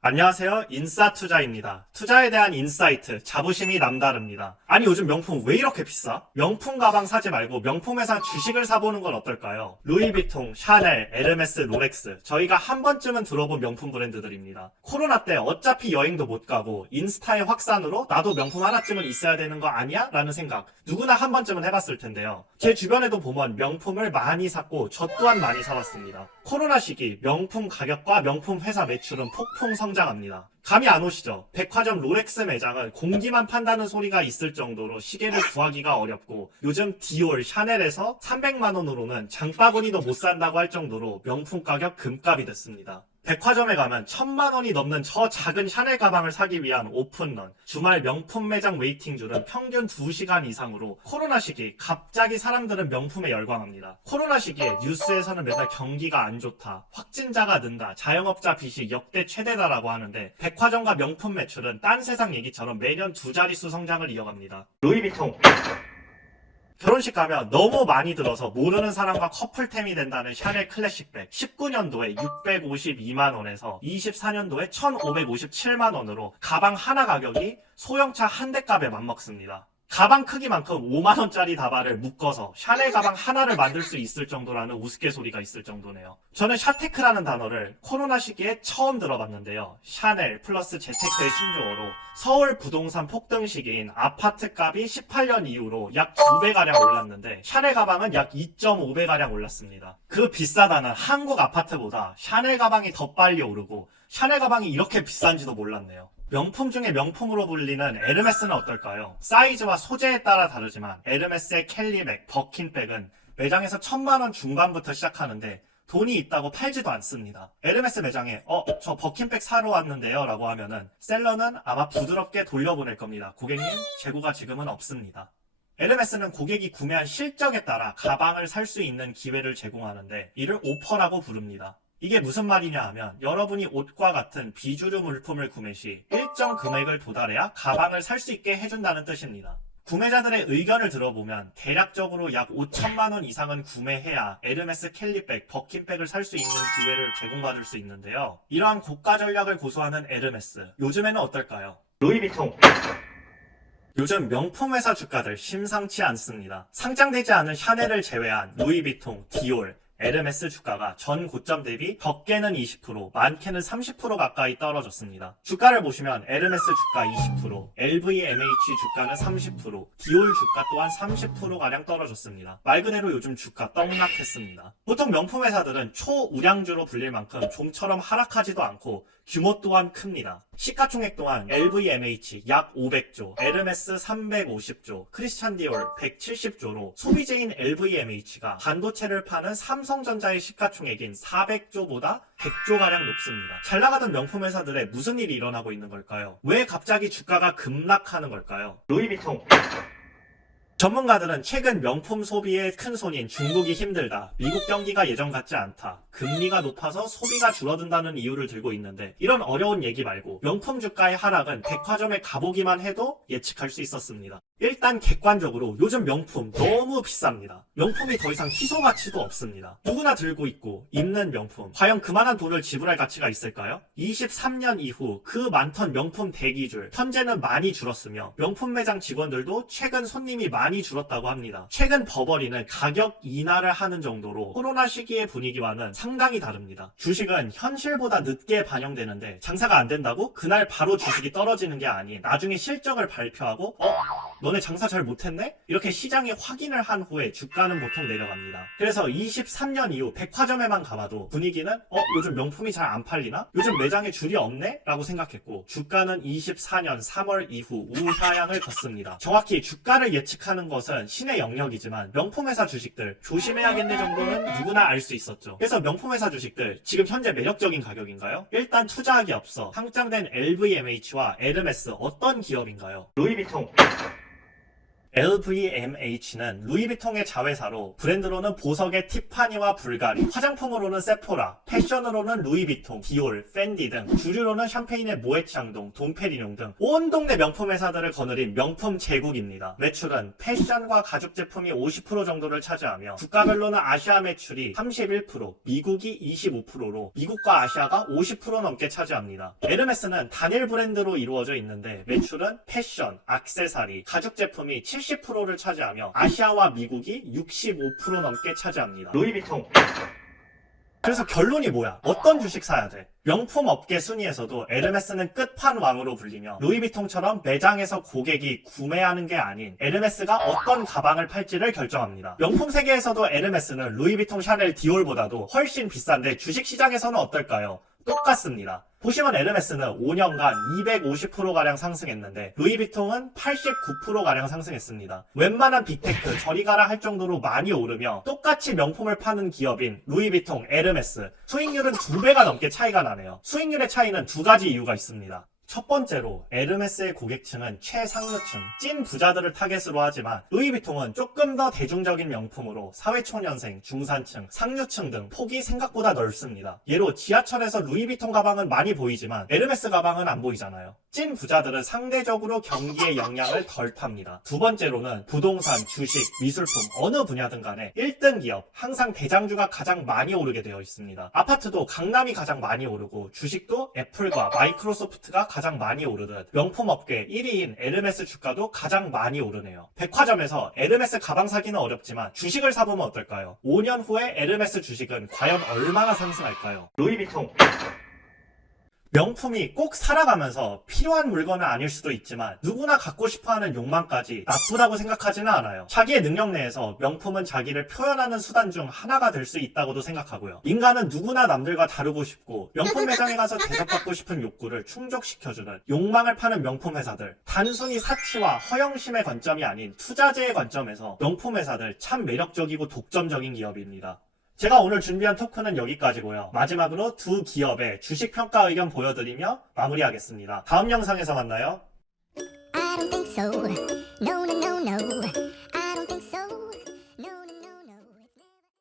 안녕하세요. 인싸투자입니다. 투자에 대한 인사이트, 자부심이 남다릅니다. 아니 요즘 명품 왜 이렇게 비싸? 명품 가방 사지 말고 명품 회사 주식을 사보는 건 어떨까요? 루이비통, 샤넬, 에르메스, 롤렉스 저희가 한 번쯤은 들어본 명품 브랜드들입니다. 코로나 때 어차피 여행도 못 가고 인스타의 확산으로 나도 명품 하나쯤은 있어야 되는 거 아니야? 라는 생각 누구나 한 번쯤은 해봤을 텐데요. 제 주변에도 보면 명품을 많이 샀고 저 또한 많이 사봤습니다. 코로나 시기 명품 가격과 명품 회사 매출은 폭풍 성장합니다. 감이 안 오시죠? 백화점 롤렉스 매장은 공기만 판다는 소리가 있을 정도로 시계를 구하기가 어렵고 요즘 디올, 샤넬에서 300만 원으로는 장바구니도 못 산다고 할 정도로 명품 가격 금값이 됐습니다. 백화점에 가면 1000만 원이 넘는 저 작은 샤넬 가방을 사기 위한 오픈런, 주말 명품 매장 웨이팅줄은 평균 2시간 이상으로 코로나 시기 갑자기 사람들은 명품에 열광합니다. 코로나 시기에 뉴스에서는 매달 경기가 안 좋다, 확진자가 는다, 자영업자 빚이 역대 최대다라고 하는데 백화점과 명품 매출은 딴 세상 얘기처럼 매년 두 자릿수 성장을 이어갑니다. 루이비통 결혼식 가면 너무 많이 들어서 모르는 사람과 커플템이 된다는 샤넬 클래식백 19년도에 652만 원에서 24년도에 1557만 원으로 가방 하나 가격이 소형차 한 대 값에 맞먹습니다. 가방 크기만큼 5만원짜리 다발을 묶어서 샤넬 가방 하나를 만들 수 있을 정도라는 우스갯소리가 있을 정도네요. 저는 샤테크라는 단어를 코로나 시기에 처음 들어봤는데요. 샤넬 플러스 재테크의 신조어로 서울 부동산 폭등 시기인 아파트 값이 18년 이후로 약 2배가량 올랐는데 샤넬 가방은 약 2.5배가량 올랐습니다. 그 비싸다는 한국 아파트보다 샤넬 가방이 더 빨리 오르고 샤넬 가방이 이렇게 비싼지도 몰랐네요. 명품 중에 명품으로 불리는 에르메스는 어떨까요? 사이즈와 소재에 따라 다르지만 에르메스의 캘리백, 버킨백은 매장에서 1000만 원 중반부터 시작하는데 돈이 있다고 팔지도 않습니다. 에르메스 매장에 저 버킨백 사러 왔는데요 라고 하면은 셀러는 아마 부드럽게 돌려보낼 겁니다. 고객님, 재고가 지금은 없습니다. 에르메스는 고객이 구매한 실적에 따라 가방을 살 수 있는 기회를 제공하는데 이를 오퍼라고 부릅니다. 이게 무슨 말이냐 하면 여러분이 옷과 같은 비주류 물품을 구매 시 일정 금액을 도달해야 가방을 살 수 있게 해준다는 뜻입니다. 구매자들의 의견을 들어보면 대략적으로 약 5천만 원 이상은 구매해야 에르메스 캘리백, 버킨백을 살 수 있는 기회를 제공받을 수 있는데요. 이러한 고가 전략을 고수하는 에르메스, 요즘에는 어떨까요? 루이비통 요즘 명품 회사 주가들 심상치 않습니다. 상장되지 않은 샤넬을 제외한 루이비통, 디올, 에르메스 주가가 전 고점 대비 적게는 20%, 많게는 30% 가까이 떨어졌습니다. 주가를 보시면 에르메스 주가 20%, LVMH 주가는 30%, 디올 주가 또한 30%가량 떨어졌습니다. 말 그대로 요즘 주가 떡락했습니다. 보통 명품 회사들은 초우량주로 불릴 만큼 좀처럼 하락하지도 않고 규모 또한 큽니다. 시가총액 또한 LVMH 약 500조, 에르메스 350조, 크리스찬 디올 170조로 소비재인 LVMH가 반도체를 파는 삼성전자의 시가총액인 400조보다 100조가량 높습니다. 잘 나가던 명품 회사들에 무슨 일이 일어나고 있는 걸까요? 왜 갑자기 주가가 급락하는 걸까요? 루이비통 전문가들은 최근 명품 소비의 큰 손인 중국이 힘들다, 미국 경기가 예전 같지 않다, 금리가 높아서 소비가 줄어든다는 이유를 들고 있는데 이런 어려운 얘기 말고 명품 주가의 하락은 백화점에 가보기만 해도 예측할 수 있었습니다. 일단 객관적으로 요즘 명품 너무 비쌉니다. 명품이 더 이상 희소 가치도 없습니다. 누구나 들고 있고 입는 명품, 과연 그만한 돈을 지불할 가치가 있을까요? 23년 이후 그 많던 명품 대기줄 현재는 많이 줄었으며 명품 매장 직원들도 최근 손님이 많이 줄었다고 합니다. 최근 버버리는 가격 인하를 하는 정도로 코로나 시기의 분위기와는 상당히 다릅니다. 주식은 현실보다 늦게 반영되는데 장사가 안 된다고 그날 바로 주식이 떨어지는 게 아닌 나중에 실적을 발표하고 너네 장사 잘 못했네? 이렇게 시장이 확인을 한 후에 주가는 보통 내려갑니다. 그래서 23년 이후 백화점에만 가봐도 분위기는 요즘 명품이 잘 안 팔리나? 요즘 매장에 줄이 없네? 라고 생각했고 주가는 24년 3월 이후 우하향을 걷습니다. 정확히 주가를 예측하는 것은 신의 영역이지만 명품회사 주식들 조심해야겠네 정도는 누구나 알 수 있었죠. 그래서 명품회사 주식들 지금 현재 매력적인 가격인가요? 일단 투자하기 앞서 상장된 LVMH와 에르메스 어떤 기업인가요? 루이비통 LVMH는 루이비통의 자회사로 브랜드로는 보석의 티파니와 불가리, 화장품으로는 세포라, 패션으로는 루이비통, 디올, 팬디 등 주류로는 샴페인의 모에샹동, 돈페리뇽 등 온 동네 명품 회사들을 거느린 명품 제국입니다. 매출은 패션과 가죽 제품이 50% 정도를 차지하며 국가별로는 아시아 매출이 31%, 미국이 25%로 미국과 아시아가 50% 넘게 차지합니다. 에르메스는 단일 브랜드로 이루어져 있는데 매출은 패션, 액세서리, 가죽 제품이 70%를 차지하며 아시아와 미국이 65% 넘게 차지합니다. 루이비통. 그래서 결론이 뭐야? 어떤 주식 사야 돼? 명품 업계 순위에서도 에르메스는 끝판왕으로 불리며 루이비통처럼 매장에서 고객이 구매하는 게 아닌 에르메스가 어떤 가방을 팔지를 결정합니다. 명품 세계에서도 에르메스는 루이비통, 샤넬, 디올보다도 훨씬 비싼데 주식시장에서는 어떨까요? 똑같습니다. 보시면 에르메스는 5년간 250%가량 상승했는데 루이비통은 89%가량 상승했습니다. 웬만한 빅테크 저리 가라 할 정도로 많이 오르며 똑같이 명품을 파는 기업인 루이비통, 에르메스 수익률은 2배가 넘게 차이가 나네요. 수익률의 차이는 두 가지 이유가 있습니다. 첫 번째로 에르메스의 고객층은 최상류층, 찐 부자들을 타겟으로 하지만 루이비통은 조금 더 대중적인 명품으로 사회초년생, 중산층, 상류층 등 폭이 생각보다 넓습니다. 예로 지하철에서 루이비통 가방은 많이 보이지만 에르메스 가방은 안 보이잖아요. 찐 부자들은 상대적으로 경기의 영향을 덜 탑니다. 두 번째로는 부동산, 주식, 미술품 어느 분야든 간에 1등 기업, 항상 대장주가 가장 많이 오르게 되어 있습니다. 아파트도 강남이 가장 많이 오르고 주식도 애플과 마이크로소프트가 가장 많이 오르듯 명품 업계 1위인 에르메스 주가도 가장 많이 오르네요. 백화점에서 에르메스 가방 사기는 어렵지만 주식을 사보면 어떨까요? 5년 후에 에르메스 주식은 과연 얼마나 상승할까요? 루이비통. 명품이 꼭 살아가면서 필요한 물건은 아닐 수도 있지만 누구나 갖고 싶어하는 욕망까지 나쁘다고 생각하지는 않아요. 자기의 능력 내에서 명품은 자기를 표현하는 수단 중 하나가 될 수 있다고도 생각하고요. 인간은 누구나 남들과 다르고 싶고 명품 매장에 가서 대접받고 싶은 욕구를 충족시켜주는 욕망을 파는 명품 회사들, 단순히 사치와 허영심의 관점이 아닌 투자재의 관점에서 명품 회사들 참 매력적이고 독점적인 기업입니다. 제가 오늘 준비한 토크는 여기까지고요. 마지막으로 두 기업의 주식 평가 의견 보여드리며 마무리하겠습니다. 다음 영상에서 만나요. I don't think so. No, no, no, no.